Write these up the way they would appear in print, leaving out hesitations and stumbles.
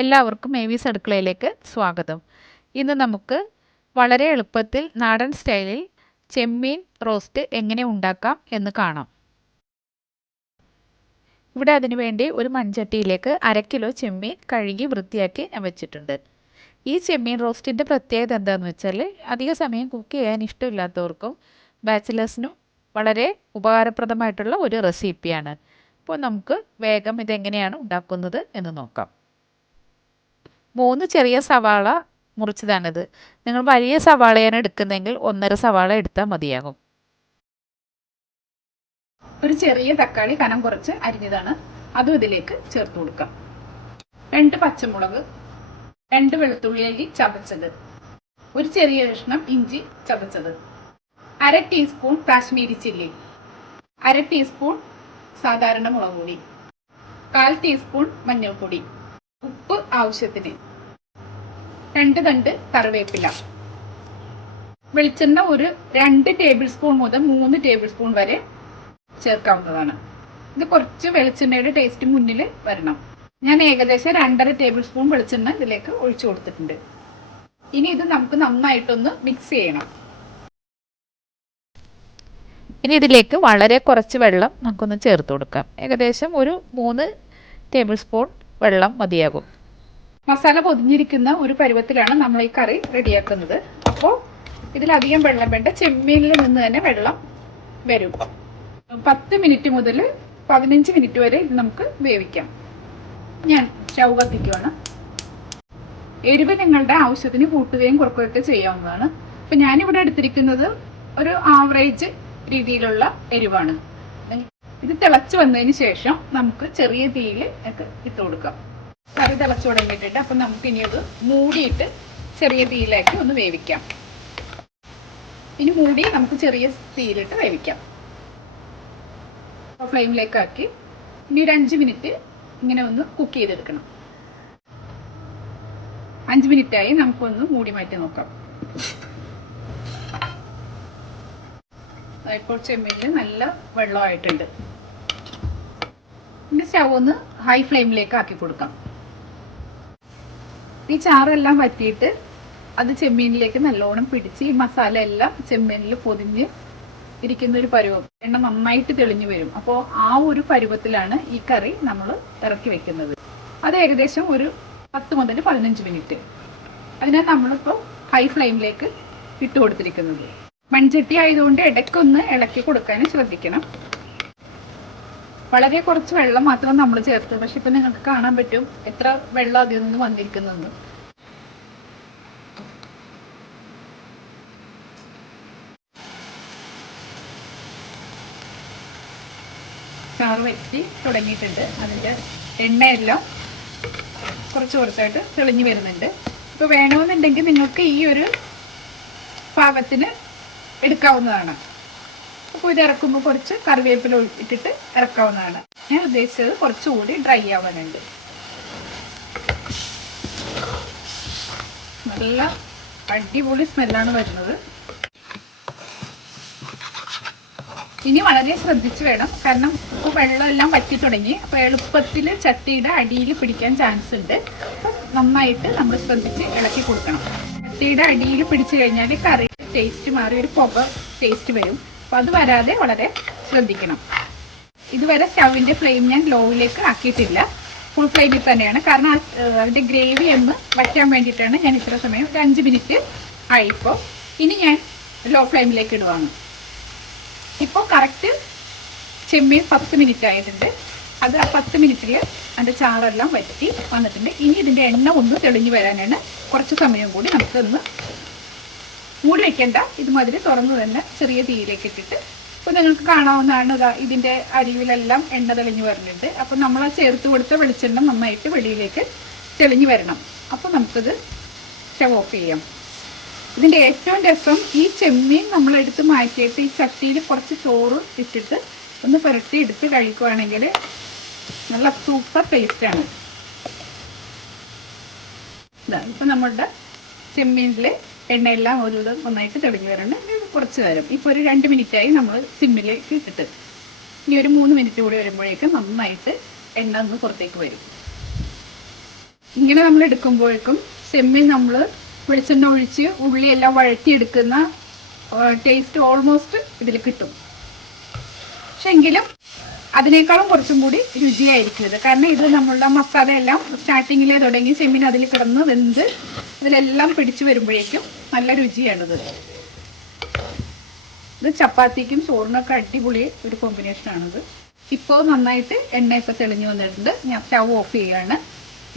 എല്ലാവർക്കും മേവീസ് അടുക്കളയിലേക്ക് സ്വാഗതം. ഇന്ന് നമുക്ക് വളരെ എളുപ്പത്തിൽ നാടൻ സ്റ്റൈലിൽ ചെമ്മീൻ റോസ്റ്റ് എങ്ങനെ ഉണ്ടാക്കാം എന്ന് കാണാം. ഇവിടെ അതിനുവേണ്ടി ഒരു മൺചട്ടിയിലേക്ക് 1/2 കിലോ ചെമ്മീൻ കഴുകി വൃത്തിയാക്കി ഞാൻ വെച്ചിട്ടുണ്ട്. ഈ ചെമ്മീൻ റോസ്റ്റിൻ്റെ പ്രത്യേകത എന്താണെന്ന് വെച്ചാൽ അധിക സമയം കുക്ക് ചെയ്യാൻ ഇഷ്ടമില്ലാത്തവർക്കും ബാച്ചിലേഴ്സിനും വളരെ ഉപകാരപ്രദമായിട്ടുള്ള ഒരു റെസിപ്പിയാണ്. അപ്പോൾ നമുക്ക് വേഗം ഇതെങ്ങനെയാണ് ഉണ്ടാക്കുന്നത് എന്ന് നോക്കാം. 3 ചെറിയ സവാള മുറിച്ചതാണിത്. നിങ്ങൾ വലിയ സവാളയാണ് എടുക്കുന്നതെങ്കിൽ 1.5 സവാള എടുത്താൽ മതിയാകും. ഒരു ചെറിയ തക്കാളി കനം കുറച്ച് അരിഞ്ഞതാണ്, അതും ഇതിലേക്ക് ചേർത്ത് കൊടുക്കാം. 2 പച്ചമുളക്, 2 വെളുത്തുള്ളി അല്ലി ചതച്ചത്, ഒരു ചെറിയ കഷ്ണം ഇഞ്ചി ചതച്ചത്, 1/2 ടീസ്പൂൺ കാശ്മീരി ചില്ലി, 1/2 ടീസ്പൂൺ സാധാരണ മുളക് പൊടി, 1/4 ടീസ്പൂൺ മഞ്ഞൾപ്പൊടി, ഉപ്പ് ആവശ്യത്തിന്, 2 തണ്ട് കറിവേപ്പില. വെളിച്ചെണ്ണ ഒരു 2 ടേബിൾ സ്പൂൺ മുതൽ 3 ടേബിൾ സ്പൂൺ വരെ ചേർക്കാവുന്നതാണ്. ഇത് കുറച്ച് വെളിച്ചെണ്ണയുടെ ടേസ്റ്റ് മുന്നിൽ വരണം. ഞാൻ ഏകദേശം 2.5 ടേബിൾ സ്പൂൺ വെളിച്ചെണ്ണ ഇതിലേക്ക് ഒഴിച്ചു കൊടുത്തിട്ടുണ്ട്. ഇനി ഇത് നമുക്ക് നന്നായിട്ടൊന്ന് മിക്സ് ചെയ്യണം. ഇനി ഇതിലേക്ക് വളരെ കുറച്ച് വെള്ളം നമുക്കൊന്ന് ചേർത്ത് കൊടുക്കാം. ഏകദേശം ഒരു 3 ടേബിൾ സ്പൂൺ വെള്ളം മതിയാകും. മസാല പൊതിഞ്ഞിരിക്കുന്ന ഒരു പരുവത്തിലാണ് നമ്മൾ ഈ കറി റെഡിയാക്കുന്നത്. അപ്പോൾ ഇതിലധികം വെള്ളം വേണ്ട, ചെമ്മീനിൽ നിന്ന് തന്നെ വെള്ളം വരും. 10 മിനിറ്റ് മുതൽ 15 മിനിറ്റ് വരെ ഇത് നമുക്ക് വേവിക്കാം. ഞാൻ സ്റ്റൗ കത്തിക്കുവാണ്. എരിവ് നിങ്ങളുടെ ആവശ്യത്തിന് കൂട്ടുകയും കുറക്കുകയൊക്കെ ചെയ്യാവുന്നതാണ്. അപ്പം ഞാനിവിടെ എടുത്തിരിക്കുന്നത് ഒരു ആവറേജ് രീതിയിലുള്ള എരിവാണ്. ഇത് തിളച്ച് വന്നതിന് ശേഷം നമുക്ക് ചെറിയ തീയിൽ ഇട്ട് കൊടുക്കാം. കറി തിളച്ചു തുടങ്ങിയിട്ടുണ്ട്. അപ്പം നമുക്ക് ഇനി അത് മൂടിയിട്ട് ചെറിയ തീയിലേക്ക് ഒന്ന് വേവിക്കാം. ഇനി മൂടി നമുക്ക് ചെറിയ തീയിലിട്ട് വേവിക്കാം. ഫ്ലെയിമിലേക്ക് ആക്കി ഇനി ഒരു 5 മിനിറ്റ് ഇങ്ങനെ ഒന്ന് കുക്ക് ചെയ്തെടുക്കണം. 5 മിനിറ്റായി, നമുക്കൊന്ന് മൂടി മാറ്റി നോക്കാം. ഇപ്പോൾ ചെമ്മീനിൽ നല്ല വെള്ളമായിട്ടുണ്ട്. ഇനി സ്റ്റൗ ഒന്ന് ഹൈ ഫ്ലെയിമിലേക്ക് ആക്കി കൊടുക്കാം. ഈ ചാറെല്ലാം വറ്റിയിട്ട് അത് ചെമ്മീനിലേക്ക് നല്ലോണം പിടിച്ച് ഈ മസാല എല്ലാം ചെമ്മീനിൽ പൊതിഞ്ഞ് ഇരിക്കുന്ന ഒരു പരുവം, എണ്ണ നന്നായിട്ട് തെളിഞ്ഞു വരും. അപ്പോൾ ആ ഒരു പരുവത്തിലാണ് ഈ കറി നമ്മൾ ഇറക്കി വെക്കുന്നത്. അത് ഏകദേശം ഒരു 10 മുതൽ 15 മിനിറ്റ്. അതിനാൽ നമ്മളിപ്പോൾ ഹൈ ഫ്ലെയിമിലേക്ക് ഇട്ട് കൊടുത്തിരിക്കുന്നത്. മൺചട്ടി ആയതുകൊണ്ട് ഇടയ്ക്കൊന്ന് ഇളക്കി കൊടുക്കാനും ശ്രദ്ധിക്കണം. വളരെ കുറച്ച് വെള്ളം മാത്രം നമ്മൾ ചേർത്ത്, പക്ഷെ ഇപ്പം നിങ്ങൾക്ക് കാണാൻ പറ്റും എത്ര വെള്ളം അതിൽ നിന്ന് വന്നിരിക്കുന്നെന്ന്. ചാറ് വറ്റി തുടങ്ങിയിട്ടുണ്ട്. അതിൻ്റെ എണ്ണയെല്ലാം കുറച്ച് കുറച്ചായിട്ട് തെളിഞ്ഞു വരുന്നുണ്ട്. ഇപ്പോൾ വേണമെന്നുണ്ടെങ്കിൽ നിങ്ങൾക്ക് ഈ ഒരു പാകത്തിന് എടുക്കാവുന്നതാണ്. അപ്പോൾ ഇത് ഇറക്കുമ്പോൾ കുറച്ച് കറിവേപ്പില ഇട്ടിട്ട് ഇറക്കാവുന്നതാണ്. ഞാൻ ഉദ്ദേശിച്ചത് കുറച്ചുകൂടി ഡ്രൈ ആവാനുണ്ട്. നല്ല അടിപൊളി സ്മെല്ലാണ് വരുന്നത്. ഇനി വളരെ ശ്രദ്ധിച്ച് വേണം, കാരണം ഇപ്പോൾ വെള്ളമെല്ലാം വറ്റി തുടങ്ങി. അപ്പോൾ എളുപ്പത്തിൽ ചട്ടിയുടെ അടിയിൽ പിടിക്കാൻ ചാൻസ് ഉണ്ട്. അപ്പം നന്നായിട്ട് നമ്മൾ ശ്രദ്ധിച്ച് ഇളക്കി കൊടുക്കണം. ചട്ടിയുടെ അടിയിൽ പിടിച്ചു കഴിഞ്ഞാൽ കറി ടേസ്റ്റ് മാറി ഒരു പുക ടേസ്റ്റ് വരും. അപ്പോൾ അത് വരാതെ വളരെ ശ്രദ്ധിക്കണം. ഇതുവരെ സ്റ്റൗവിൻ്റെ ഫ്ലെയിം ഞാൻ ലോയിലേക്ക് ആക്കിയിട്ടില്ല, ഫുൾ ഫ്ലെയിമിൽ തന്നെയാണ്. കാരണം അതിൻ്റെ ഗ്രേവി ഒന്ന് വയ്ക്കാൻ വേണ്ടിയിട്ടാണ് ഞാൻ ഇത്ര സമയം, ഒരു 5 മിനിറ്റ് ആയിപ്പോൾ. ഇനി ഞാൻ ലോ ഫ്ലെയിമിലേക്ക് ഇടുവാണ്. ഇപ്പോൾ കറക്റ്റ് ചെമ്മീൻ 10 മിനിറ്റ് ആയിട്ടുണ്ട്. അത് ആ 10 മിനിറ്റിൽ അതിൻ്റെ ചാറെല്ലാം വറ്റി വന്നിട്ടുണ്ട്. ഇനി ഇതിൻ്റെ എണ്ണ ഒന്ന് തെളിഞ്ഞു വരാനാണ് കുറച്ച് സമയം കൂടി നമുക്കൊന്ന് മൂടി വയ്ക്കേണ്ട. ഇതുമാതിരി തുറന്നു തന്നെ ചെറിയ തീയിലേക്ക് ഇട്ടിട്ട്, അപ്പോൾ നിങ്ങൾക്ക് കാണാവുന്നതാണ് ഇതിൻ്റെ അരിവിലെല്ലാം എണ്ണ തെളിഞ്ഞു വരുന്നുണ്ട്. അപ്പോൾ നമ്മൾ ചേർത്ത് കൊടുത്ത വെളിച്ചെണ്ണ നന്നായിട്ട് വെളിയിലേക്ക് തെളിഞ്ഞു വരണം. അപ്പോൾ നമുക്കിത് സ്റ്റവ് ഓഫ് ചെയ്യാം. ഇതിൻ്റെ ഏറ്റവും രസം, ഈ ചെമ്മീൻ നമ്മളെടുത്ത് മാറ്റിയിട്ട് ഈ ചട്ടിയിൽ കുറച്ച് ചോറ് ഇട്ടിട്ട് ഒന്ന് പുരട്ടി എടുത്ത് കഴിക്കുവാണെങ്കിൽ നല്ല സൂപ്പർ ടേസ്റ്റാണ്. ഇപ്പം നമ്മളുടെ ചെമ്മീനിൽ എണ്ണയെല്ലാം ഒരു നന്നായിട്ട് തെളിഞ്ഞു വരുന്നുണ്ട്. കുറച്ച് നേരം, ഇപ്പോൾ ഒരു 2 മിനിറ്റായി നമ്മൾ സിമ്മിലേക്ക് ഇട്ടിട്ട്. ഇനി ഒരു 3 മിനിറ്റ് കൂടി വരുമ്പോഴേക്കും നന്നായിട്ട് എണ്ണ ഒന്ന് പുറത്തേക്ക് വരും. ഇങ്ങനെ നമ്മൾ എടുക്കുമ്പോഴേക്കും ചെമ്മീൻ നമ്മൾ വെളിച്ചെണ്ണ ഒഴിച്ച് ഉള്ളിയെല്ലാം വഴറ്റിയെടുക്കുന്ന ടേസ്റ്റ് ഓൾമോസ്റ്റ് ഇതിൽ കിട്ടും. പക്ഷെ എങ്കിലും അതിനേക്കാളും കുറച്ചും കൂടി രുചിയായിരിക്കും ഇത്. കാരണം ഇത് നമ്മളുടെ മസാല എല്ലാം സ്റ്റാർട്ടിങ്ങിലേ തുടങ്ങി ചെമ്മീൻ അതിൽ കിടന്ന് വെന്ത് ഇതിലെല്ലാം പിടിച്ചു വരുമ്പോഴേക്കും നല്ല രുചിയാണിത്. ഇത് ചപ്പാത്തിക്കും ചോറിനൊക്കെ അടിപൊളി ഒരു കോമ്പിനേഷനാണിത്. ഇപ്പോൾ നന്നായിട്ട് എണ്ണയൊക്കെ തെളിഞ്ഞു വന്നിട്ടുണ്ട്. ഞാൻ സ്റ്റവ് ഓഫ് ചെയ്യുകയാണ്.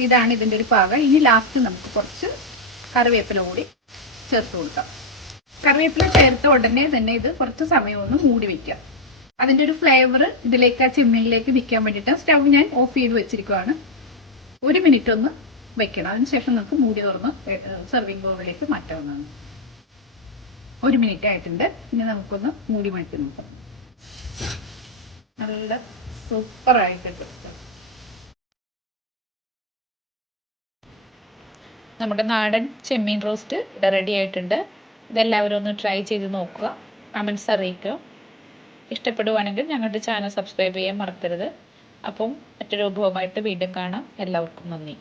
ഇതാണ് ഇതിൻ്റെ ഒരു പാകം. ഇനി ലാസ്റ്റ് നമുക്ക് കുറച്ച് കറിവേപ്പില കൂടി ചേർത്ത് കൊടുക്കാം. കറിവേപ്പില ചേർത്ത ഉടനെ തന്നെ ഇത് കുറച്ച് സമയം ഒന്ന് മൂടി വയ്ക്കാം. അതിൻ്റെ ഒരു ഫ്ലേവർ ഇതിലേക്ക് ആ ചെമ്മീനിലേക്ക് നിൽക്കാൻ വേണ്ടിയിട്ട് സ്റ്റവ് ഞാൻ ഓഫ് ചെയ്ത് വെച്ചിരിക്കുകയാണ്. 1 മിനിറ്റ് ഒന്ന് വെക്കണം. അതിനുശേഷം നമുക്ക് മൂടി തുറന്ന് സെർവിങ് ബൗളിലേക്ക് മാറ്റാവുന്നതാണ്. 1 മിനിറ്റ് ആയിട്ടുണ്ട്. ഇനി നമുക്കൊന്ന് മൂടി മാറ്റി നോക്കാം. നല്ല സൂപ്പറായിട്ടുണ്ട്. നമ്മുടെ നാടൻ ചെമ്മീൻ റോസ്റ്റ് ഇവിടെ റെഡി ആയിട്ടുണ്ട്. ഇതെല്ലാവരും ഒന്ന് ട്രൈ ചെയ്ത് നോക്കുക. കമൻസ് അറിയിക്കുക. ഇഷ്ടപ്പെടുവാണെങ്കിൽ ഞങ്ങളുടെ ചാനൽ സബ്സ്ക്രൈബ് ചെയ്യാൻ മറക്കരുത്. അപ്പം മറ്റൊരു വിഭവമായിട്ട് വീണ്ടും കാണാം. എല്ലാവർക്കും നന്ദി.